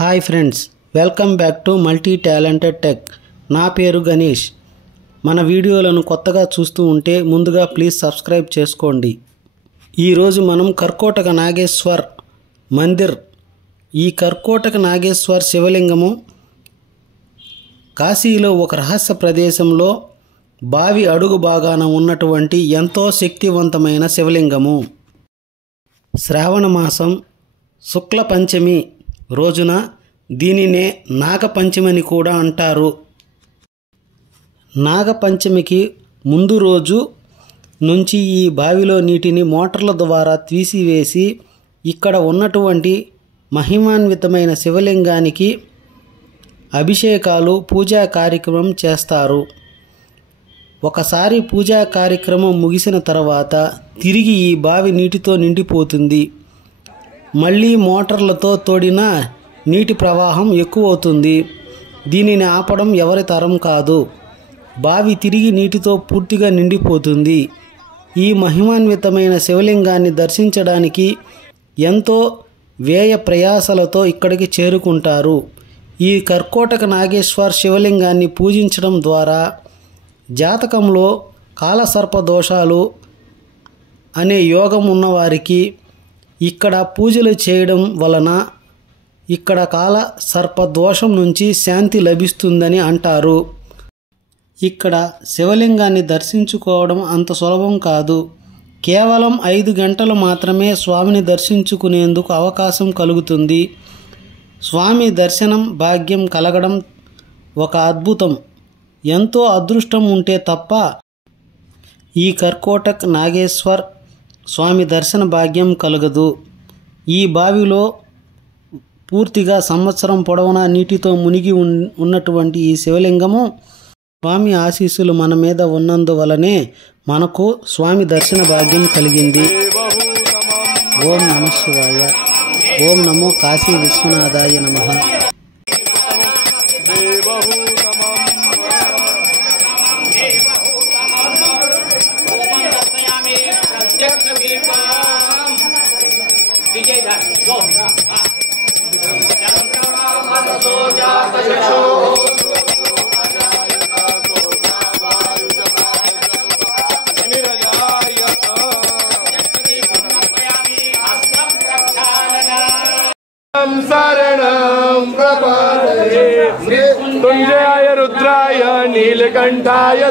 Hi friends, welcome back to multi talented tech. నా పేరు గణేష్. మన వీడియోలను కొత్తగా చూస్తూ ఉంటే ముందుగా ప్లీజ్ సబ్స్క్రైబ్ చేసుకోండి. ఈరోజు మనం కర్కోటక నాగేశ్వర్ మందిర్, ఈ కర్కోటక నాగేశ్వర్ శివలింగము కాశీలో ఒక రహస్య ప్రదేశంలో బావి అడుగు భాగాన ఉన్నటువంటి ఎంతో శక్తివంతమైన శివలింగము. శ్రావణ మాసం శుక్ల పంచమి రోజున దీనినే నాగపంచమని కూడా అంటారు. నాగపంచమికి ముందు రోజు నుంచి ఈ బావిలో నీటిని మోటార్ల ద్వారా తీసివేసి ఇక్కడ ఉన్నటువంటి మహిమాన్వితమైన శివలింగానికి అభిషేకాలు, పూజా కార్యక్రమం చేస్తారు. ఒకసారి పూజా కార్యక్రమం ముగిసిన తర్వాత తిరిగి ఈ బావి నీటితో నిండిపోతుంది. మళ్ళీ మోటార్లతో తోడిన నీటి ప్రవాహం ఎక్కువవుతుంది. దీనిని ఆపడం ఎవరి తరం కాదు. బావి తిరిగి నీటితో పూర్తిగా నిండిపోతుంది. ఈ మహిమాన్వితమైన శివలింగాన్ని దర్శించడానికి ఎంతో వ్యయ ప్రయాసలతో ఇక్కడికి చేరుకుంటారు. ఈ కర్కోటక నాగేశ్వర్ శివలింగాన్ని పూజించడం ద్వారా జాతకంలో కాలసర్ప దోషాలు అనే యోగం ఉన్నవారికి ఇక్కడ పూజలు చేయడం వలన ఇక్కడ కాల సర్ప దోషం నుంచి శాంతి లభిస్తుందని అంటారు. ఇక్కడ శివలింగాన్ని దర్శించుకోవడం అంత సులభం కాదు. కేవలం 5 గంటలు మాత్రమే స్వామిని దర్శించుకునేందుకు అవకాశం కలుగుతుంది. స్వామి దర్శనం భాగ్యం కలగడం ఒక అద్భుతం. ఎంతో అదృష్టం ఉంటే తప్ప ఈ కర్కోటక్ నాగేశ్వర్ స్వామి దర్శన భాగ్యం కలగదు. ఈ బావిలో పూర్తిగా సంవత్సరం పొడవునా నీటితో మునిగి ఉన్నటువంటి ఈ శివలింగము స్వామి ఆశీస్సులు మన మీద ఉన్నందువలనే మనకు స్వామి దర్శన భాగ్యం కలిగింది. ఓం నమః శివాయ. ఓం నమో కాశీ విశ్వనాథాయ నమః. शरणं प्रपद्ये मृत्युंजयाय रुद्राय नीलकंठाय